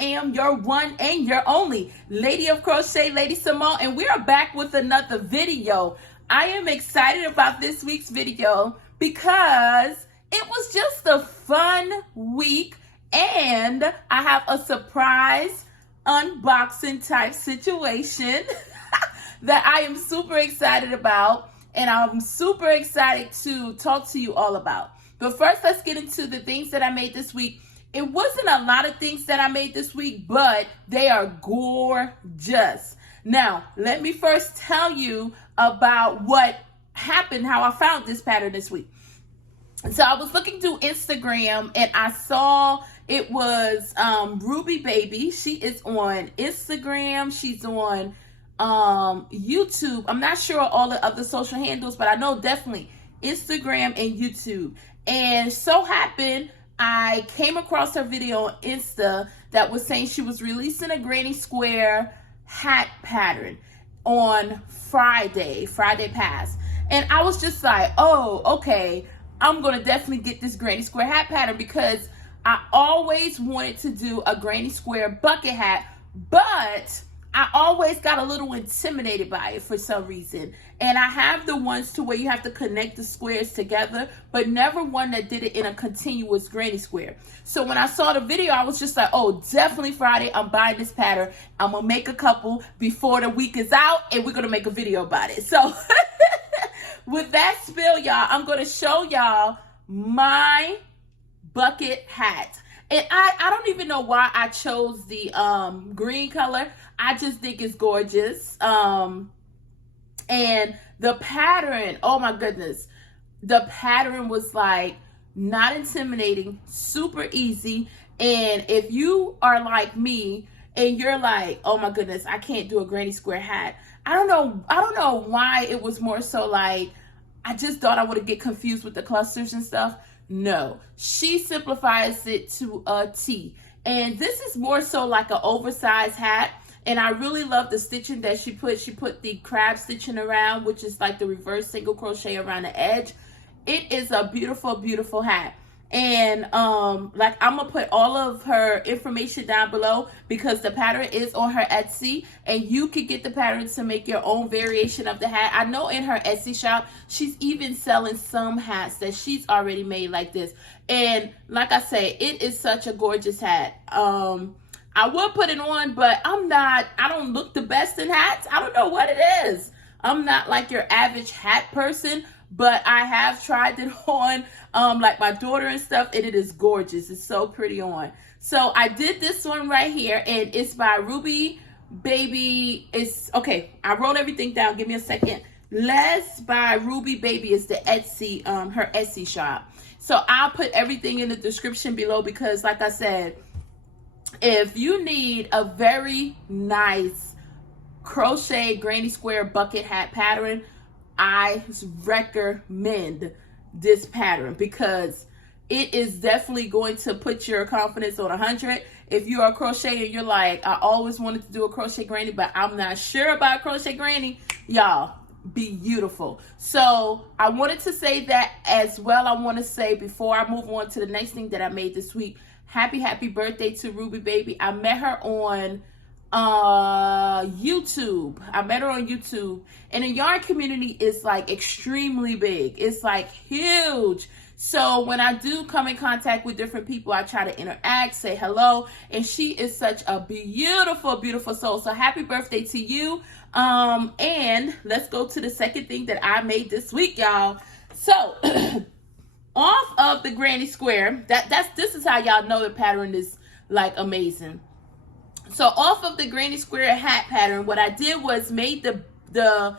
am your one and your only Lady of Crochet, LadySamoan, and we are back with another video. I am excited about this week's video because it was just a fun week and I have a surprise unboxing type situation that I am super excited about, and I'm super excited to talk to you all about. But first, let's get into the things that I made this week. It wasn't a lot of things that I made this week, but they are gorgeous. Now, let me first tell you about what happened, how I found this pattern this week. So I was looking through Instagram and I saw it was Ruby Baby. She is on Instagram. She's on YouTube. I'm not sure all the other social handles, but I know definitely Instagram and YouTube. And so happened I came across her video on Insta that was saying she was releasing a granny square hat pattern on Friday past. And I was just like, oh, okay, I'm going to definitely get this granny square hat pattern because I always wanted to do a granny square bucket hat, but I always got a little intimidated by it for some reason. And I have the ones to where you have to connect the squares together, but never one that did it in a continuous granny square. So when I saw the video, I was just like, oh, definitely Friday, I'm buying this pattern. I'm going to make a couple before the week is out, and we're going to make a video about it. So with that spill, y'all, I'm going to show y'all my bucket hat. And I don't even know why I chose the green color. I just think it's gorgeous. And the pattern, oh my goodness. The pattern was like not intimidating, super easy. And if you are like me and you're like, oh my goodness, I can't do a granny square hat. I don't know why it was more so like, I just thought I would get confused with the clusters and stuff. No, she simplifies it to a T. And this is more so like an oversized hat. And I really love the stitching that she put. She put the crab stitching around, which is like the reverse single crochet around the edge. It is a beautiful, beautiful hat. And like I'm gonna put all of her information down below because the pattern is on her Etsy, and you can get the pattern to make your own variation of the hat. I know in her Etsy shop she's even selling some hats that she's already made like this. And like I say, it is such a gorgeous hat. I would put it on, but I don't look the best in hats. I don't know what it is. I'm not like your average hat person, but I have tried it on like my daughter and stuff, and it is gorgeous. It's so pretty on. So I did this one right here, and it's by Ruby Baby. It's okay. I wrote everything down. Give me a second. Les by Ruby Baby is the Etsy, her Etsy shop. So I'll put everything in the description below because, like I said, if you need a very nice crochet granny square bucket hat pattern, I recommend this pattern because it is definitely going to put your confidence on 100. If you are a crocheter and you're like, I always wanted to do a crochet granny, but I'm not sure about crochet granny, y'all, beautiful. So I wanted to say that as well. I want to say before I move on to the next thing that I made this week, happy birthday to Ruby Baby. I met her on YouTube. And the yarn community is like extremely big. It's like huge. So when I do come in contact with different people, I try to interact, say hello, and she is such a beautiful, beautiful soul. So happy birthday to you. And let's go to the second thing that I made this week, y'all. So off of the granny square, this is how y'all know the pattern is like amazing. So off of the granny square hat pattern, what I did was made the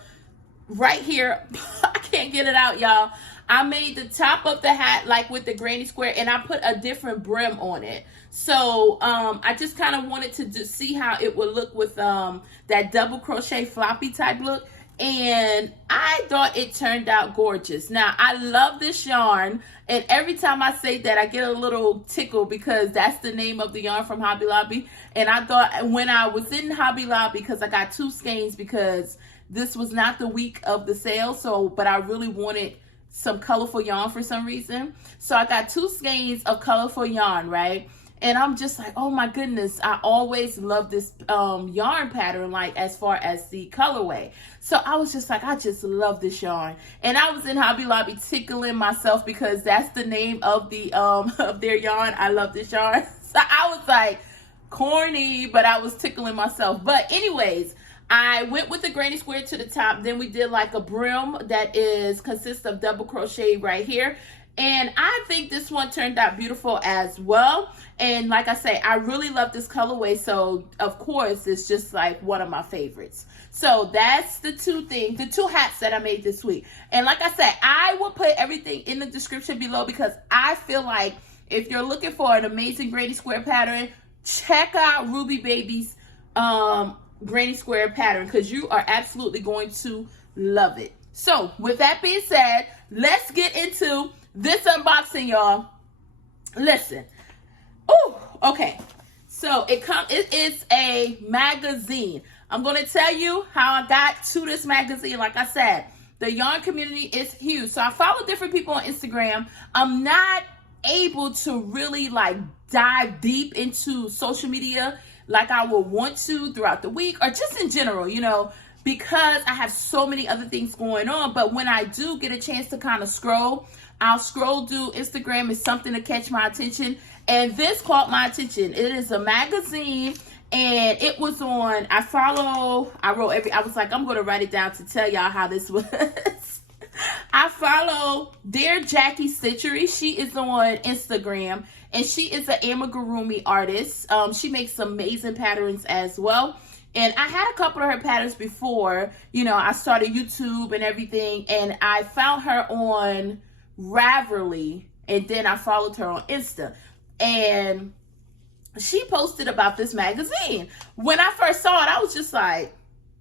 right here, I can't get it out, y'all. I made the top of the hat like with the granny square, and I put a different brim on it. So I just kind of wanted to see how it would look with that double crochet floppy type look. And I thought it turned out gorgeous. Now, I love this yarn, and every time I say that, I get a little tickle because that's the name of the yarn from Hobby Lobby. And I thought when I was in Hobby Lobby, because I got 2 skeins because this was not the week of the sale, but I really wanted some colorful yarn for some reason. So I got 2 skeins of colorful yarn, right? And I'm just like, oh my goodness, I always love this yarn pattern, like as far as the colorway. So I was just like, I just love this yarn. And I was in Hobby Lobby tickling myself because that's the name of the of their yarn. I love this yarn. So I was like, corny, but I was tickling myself. But anyways, I went with the granny square to the top. Then we did like a brim that consists of double crochet right here. And I think this one turned out beautiful as well. And like I say, I really love this colorway. So of course, it's just like one of my favorites. So that's the two hats that I made this week. And like I said, I will put everything in the description below because I feel like if you're looking for an amazing granny square pattern, check out Ruby Baby's granny square pattern because you are absolutely going to love it. So with that being said, let's get into this unboxing, y'all. Listen. Oh, okay. So it is a magazine. I'm going to tell you how I got to this magazine. Like I said, the yarn community is huge. So I follow different people on Instagram. I'm not able to really like dive deep into social media like I would want to throughout the week or just in general, you know, because I have so many other things going on. But when I do get a chance to kind of scroll, I'll scroll through Instagram. It's something to catch my attention. And this caught my attention. It is a magazine and it was on, I was like, I'm going to write it down to tell y'all how this was. I follow Dear Jackie Stitchery. She is on Instagram and she is an amigurumi artist. She makes amazing patterns as well. And I had a couple of her patterns before, you know, I started YouTube and everything. And I found her on Ravelry and then I followed her on Insta. And she posted about this magazine. When I first saw it, I was just like,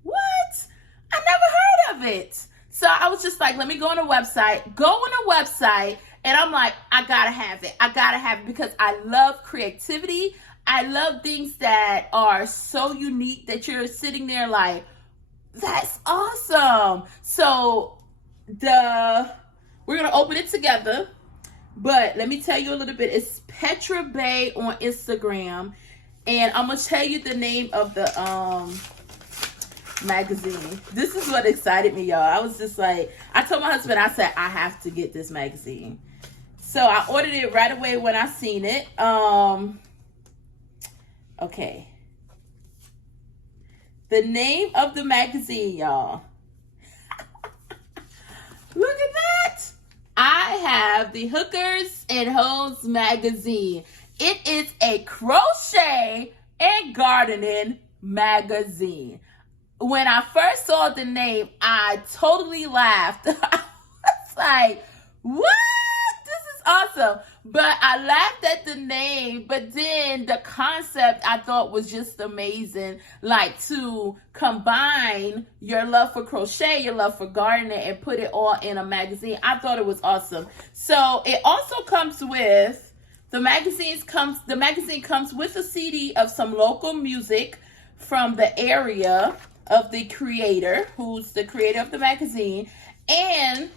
what? I never heard of it. So I was just like, let me go on the website, and I'm like, I gotta have it. I gotta have it because I love creativity. I love things that are so unique that you're sitting there like, that's awesome. So we're gonna open it together, but let me tell you a little bit. It's Petra Bay on Instagram, and I'm gonna tell you the name of the magazine. This is what excited me, y'all. I was just like, I told my husband, I said, I have to get this magazine. So I ordered it right away when I seen it. Okay. The name of the magazine, y'all. Look at that. I have the Hookers and Hoes magazine. It is a crochet and gardening magazine. When I first saw the name, I totally laughed. I was like, what? This is awesome. But I laughed at the name, but then the concept I thought was just amazing. Like to combine your love for crochet, your love for gardening, and put it all in a magazine. I thought it was awesome. So it also comes with, the magazine comes with a CD of some local music from the area of the creator, who's the creator of the magazine. And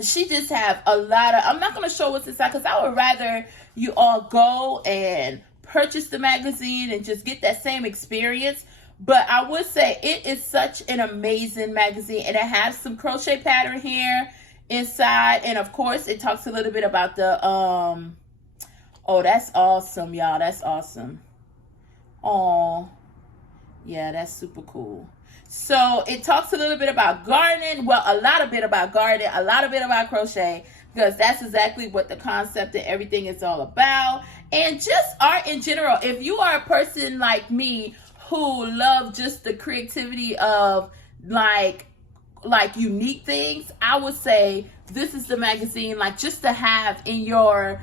she just have a lot of, I'm not going to show what's inside because I would rather you all go and purchase the magazine and just get that same experience. But I would say it is such an amazing magazine, and it has some crochet pattern here inside. And of course, it talks a little bit about the, oh, that's awesome, y'all. That's awesome. Oh, yeah, that's super cool. So it talks a little bit about gardening. Well, a lot of bit about gardening, a lot of bit about crochet, because that's exactly what the concept and everything is all about. And just art in general. If you are a person like me who love just the creativity of like unique things, I would say this is the magazine, like just to have in your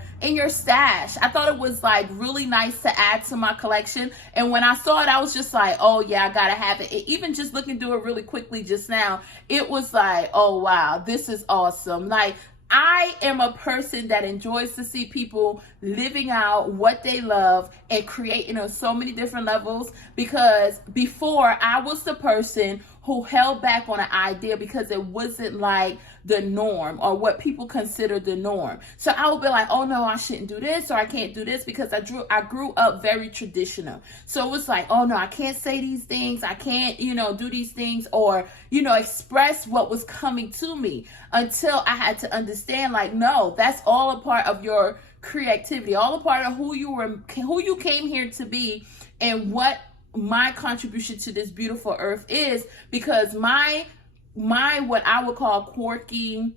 stash. I thought it was like really nice to add to my collection. And when I saw it, I was just like, oh yeah, I gotta have it. Even just looking through it really quickly just now, it was like, oh wow, this is awesome. Like, I am a person that enjoys to see people living out what they love and creating on so many different levels, because before I was the person who held back on an idea because it wasn't like the norm or what people consider the norm. So I would be like, oh no, I shouldn't do this, or I can't do this, because I grew up very traditional. So it was like, oh no, I can't say these things, I can't, do these things, or, express what was coming to me, until I had to understand, like, no, that's all a part of your creativity, all a part of who you came here to be, and what my contribution to this beautiful earth is. Because my what I would call quirky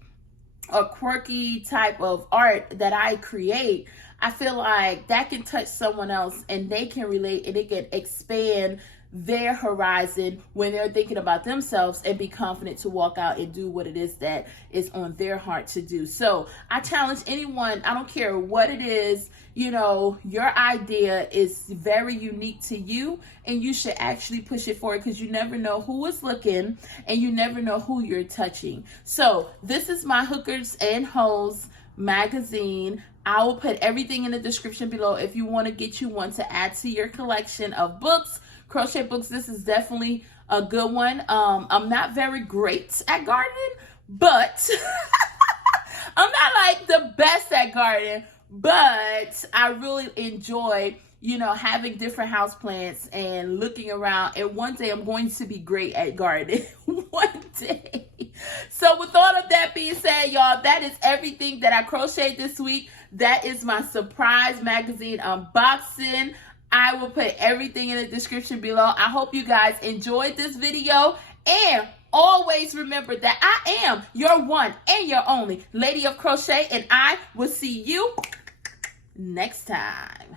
type of art that I create, I feel like that can touch someone else and they can relate, and it can expand their horizon when they're thinking about themselves, and be confident to walk out and do what it is that is on their heart to do. So I challenge anyone, I don't care what it is, your idea is very unique to you, and you should actually push it forward, because you never know who is looking and you never know who you're touching. So this is my Hookers and Hoes magazine. I will put everything in the description below if you want to get you one to add to your collection of books, crochet books. This is definitely a good one. I'm not very great at gardening, but I'm not like the best at gardening, but I really enjoy, having different house plants and looking around. And one day I'm going to be great at gardening. One day. So with all of that being said, y'all, that is everything that I crocheted this week. That is my surprise magazine unboxing. I will put everything in the description below. I hope you guys enjoyed this video, and always remember that I am your one and your only Lady of Crochet, and I will see you next time.